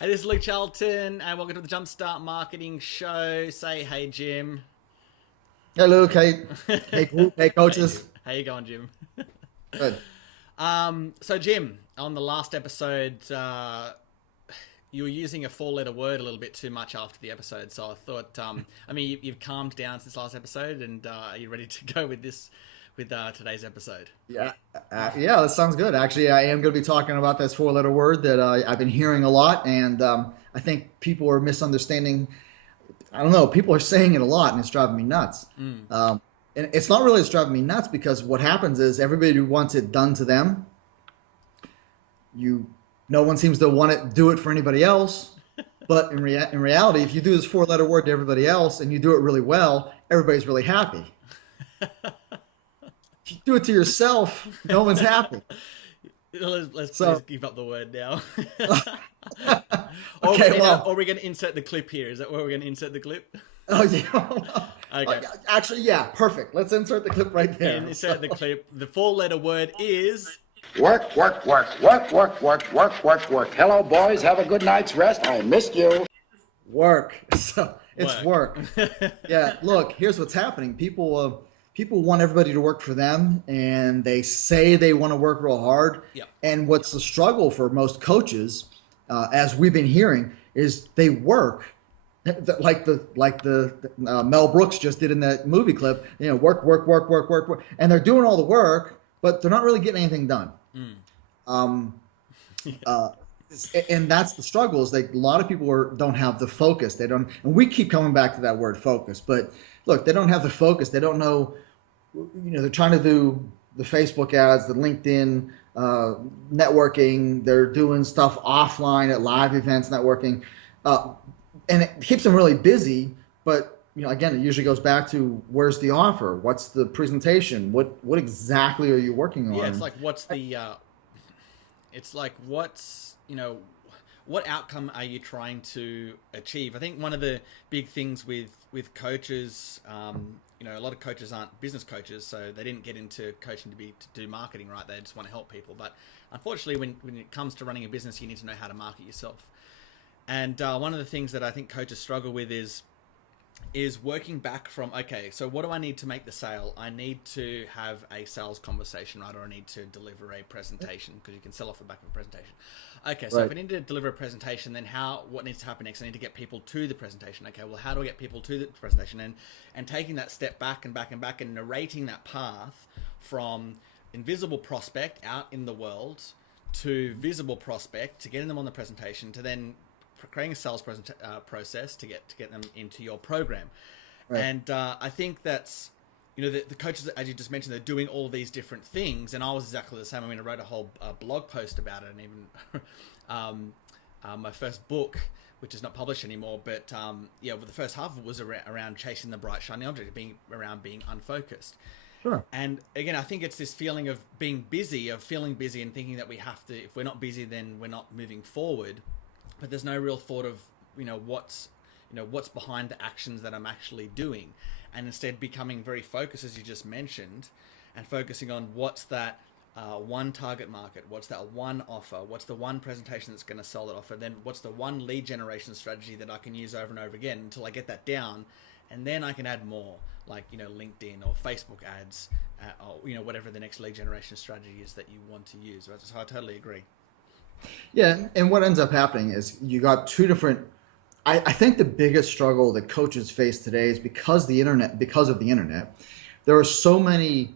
Hey, this is Luke Charlton, and welcome to the Jumpstart Marketing Show. Say hey, Jim. Hey Luke, hey group, hey Hey, Jim. coaches. How you going, Jim? Good. So, Jim, on the last episode, you were using a four-letter word a little bit too much after the episode. So I thought, I mean, you've calmed down since last episode, and are you ready to go with this, with today's episode? Yeah, yeah, that sounds good. Actually, I am going to be talking about this four-letter word that I've been hearing a lot, and I think people are misunderstanding. I don't know. People are saying it a lot, and it's driving me nuts. Mm. And it's not really it's driving me nuts because what happens is everybody who wants it done to them, you, no one seems to want to do it for anybody else. But in reality, if you do this four-letter word to everybody else and you do it really well, everybody's really happy. If you do it to yourself, no one's happy. Let's please So, give up the word now. Or, okay, or well, we're going to insert the clip here. Is that where we're going to insert the clip? oh yeah. Okay. Actually, yeah, perfect. Let's insert the clip right And there. insert the clip. The four-letter word is Work, work, work, work, work, work, work, work, work. Hello, boys. Have a good night's rest. I missed you. Work. So it's work. work. Yeah. Look, here's what's happening. People want everybody to work for them, and they say they want to work real hard. Yep. And what's the struggle for most coaches, as we've been hearing, is they work like the Mel Brooks just did in that movie clip. You know, work, work, work, work, work, work, and they're doing all the work, but they're not really getting anything done. Um, uh, and that's the struggle is like a lot of people don't have the focus. They don't, and we keep coming back to that word focus. But look, they don't have the focus. They don't know. They're trying to do the Facebook ads, the LinkedIn networking. They're doing stuff offline at live events, networking, uh, and it keeps them really busy. But again, it usually goes back to where's the offer? What's the presentation? What exactly are you working yeah. It's on? like what's the it's like what's what outcome are you trying to achieve? I think one of the big things with coaches, a lot of coaches aren't business coaches, so they didn't get into coaching to do marketing, right? They just want to help people. But unfortunately, when it comes to running a business, you need to know how to market yourself. And one of the things that I think coaches struggle with is working back from, okay, so what do I need to make the sale? I need to have a sales conversation, right? Or I need to deliver a presentation because you can sell off the back of a presentation. Okay, so if Right. I need to deliver a presentation, then what needs to happen next? I need to get people to the presentation. Okay, well, how do I get people to the presentation? And taking that step back and back and back and narrating that path from invisible prospect out in the world to visible prospect to getting them on the presentation to then creating a sales process to get them into your program. Right. And I think that's the coaches, as you just mentioned, they're doing all these different things, and I was exactly the same. I mean, I wrote a whole blog post about it, and even my first book, which is not published anymore, but well, the first half of it was around chasing the bright shiny object, being unfocused. Sure. And again, I think it's this feeling of being busy, of feeling busy and thinking that we have to, if we're not busy, then we're not moving forward. But there's no real thought of, what's behind the actions that I'm actually doing. And instead becoming very focused, as you just mentioned, and focusing on what's that one target market, what's that one offer, what's the one presentation that's going to sell that offer, then what's the one lead generation strategy that I can use over and over again until I get that down. And then I can add more, like, LinkedIn or Facebook ads, or, whatever the next lead generation strategy is that you want to use. So I totally agree. Yeah, and what ends up happening is you got two different. I think the biggest struggle that coaches face today is because of the internet. There are so many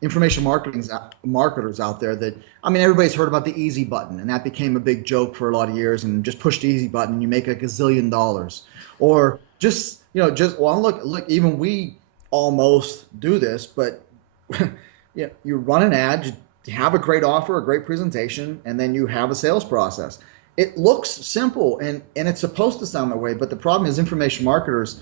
information marketers out there that I mean everybody's heard about the easy button, and that became a big joke for a lot of years. And just push the easy button, and you make a gazillion dollars, or just well look even we almost do this, but you run an ad, you have a great offer, a great presentation, and then you have a sales process. It looks simple and it's supposed to sound that way, but the problem is information marketers,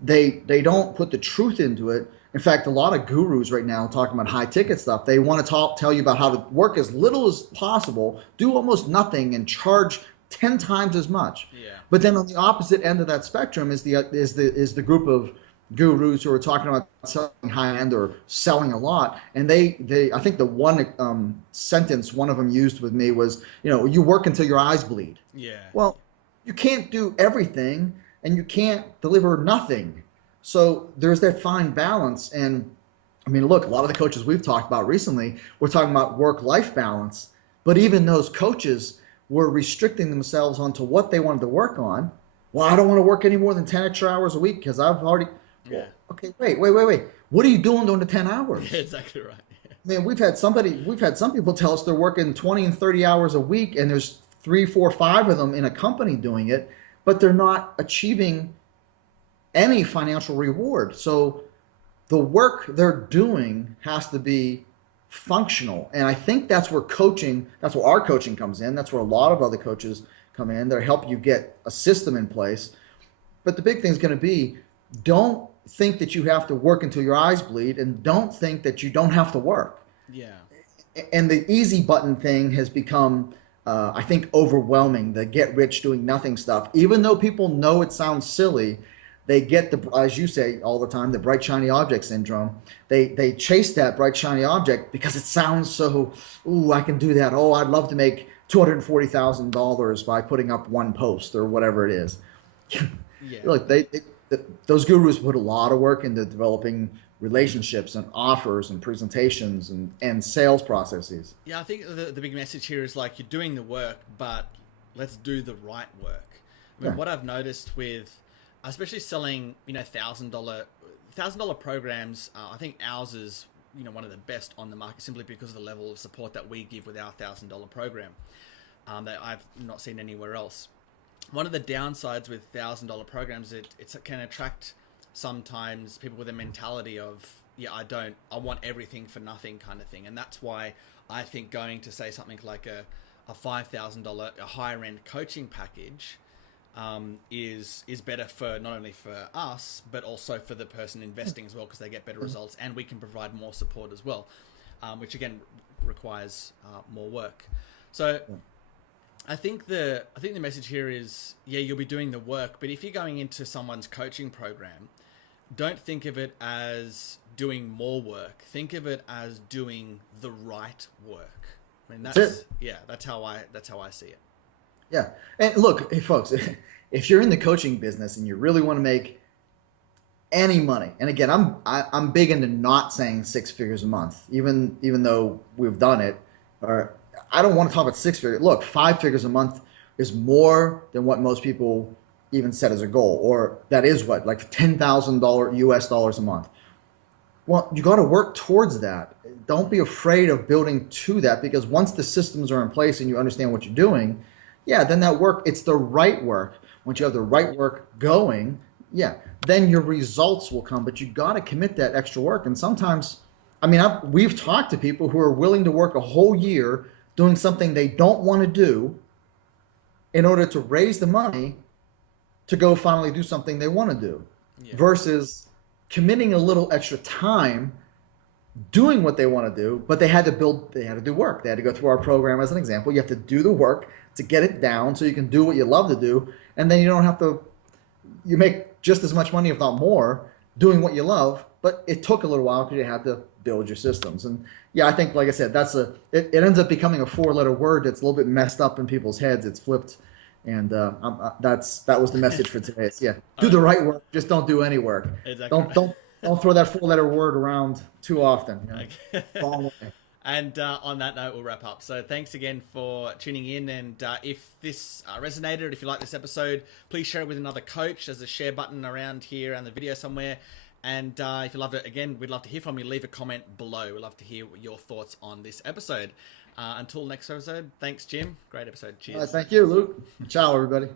they don't put the truth into it. In fact, a lot of gurus right now talking about high ticket stuff, they want to tell you about how to work as little as possible, do almost nothing, and charge 10 times as much. Yeah. But then on the opposite end of that spectrum is the group of gurus who are talking about selling high end or selling a lot, and they I think the one sentence one of them used with me was, you work until your eyes bleed. Yeah. Well, you can't do everything, and you can't deliver nothing. So there's that fine balance. And I mean, look, a lot of the coaches we've talked about recently, we're talking about work-life balance, but even those coaches were restricting themselves onto what they wanted to work on. Well, I don't want to work any more than 10 extra hours a week because I've already. Yeah. Okay, wait. What are you doing during the 10 hours? Yeah, exactly right. Yeah. Man, we've had some people tell us they're working 20 and 30 hours a week, and there's 3, 4, 5 of them in a company doing it, but they're not achieving any financial reward. So the work they're doing has to be functional. And I think that's where our coaching comes in. That's where a lot of other coaches come in. They help you get a system in place. But the big thing is going to be, don't think that you have to work until your eyes bleed, and don't think that you don't have to work. Yeah. And the easy button thing has become, I think, overwhelming. The get rich doing nothing stuff. Even though people know it sounds silly, they get as you say all the time, the bright shiny object syndrome. They chase that bright shiny object because it sounds so, ooh, I can do that. Oh, I'd love to make $240,000 by putting up one post or whatever it is. Yeah. Look, those gurus put a lot of work into developing relationships and offers and presentations and sales processes. Yeah, I think the big message here is like, you're doing the work, but let's do the right work. I mean, what I've noticed with, especially selling, $1,000 programs, I think ours is, one of the best on the market simply because of the level of support that we give with our $1,000 program that I've not seen anywhere else. One of the downsides with $1,000 programs, it can attract sometimes people with a mentality of, I want everything for nothing kind of thing. And that's why I think going to say something like a $5,000, a higher end coaching package is better for not only for us, but also for the person investing as well, because they get better results and we can provide more support as well, which again requires more work. So I think the message here is, you'll be doing the work, but if you're going into someone's coaching program, don't think of it as doing more work. Think of it as doing the right work. I mean, that's how I see it. Yeah. And look, hey folks, if you're in the coaching business and you really want to make any money, and again, I'm big into not saying 6 figures a month, even though we've done it, or I don't want to talk about 6 figures. Look, 5 figures a month is more than what most people even set as a goal, or that is what, like $10,000 US dollars a month. Well, you got to work towards that. Don't be afraid of building to that, because once the systems are in place and you understand what you're doing, then that work, it's the right work. Once you have the right work going, then your results will come, but you got to commit that extra work. And sometimes, we've talked to people who are willing to work a whole year doing something they don't want to do in order to raise the money to go finally do something they want to do, versus committing a little extra time doing what they want to do, but they had to do work. They had to go through our program as an example. You have to do the work to get it down so you can do what you love to do. And then you make just as much money, if not more, doing what you love, but it took a little while because you had to build your systems. And I think, like I said, it ends up becoming a 4-letter word that's a little bit messed up in people's heads. It's flipped. And that was the message for today. It's, do the right work. Just don't do any work. Exactly. Don't throw that 4-letter word around too often. Long way. And on that note, we'll wrap up. So thanks again for tuning in. And if this resonated, if you like this episode, please share it with another coach. There's a share button around here and the video somewhere. And if you love it, again, we'd love to hear from you. Leave a comment below. We'd love to hear your thoughts on this episode. Until next episode, thanks, Jim. Great episode. Cheers. Thank you, Luke. Ciao, everybody.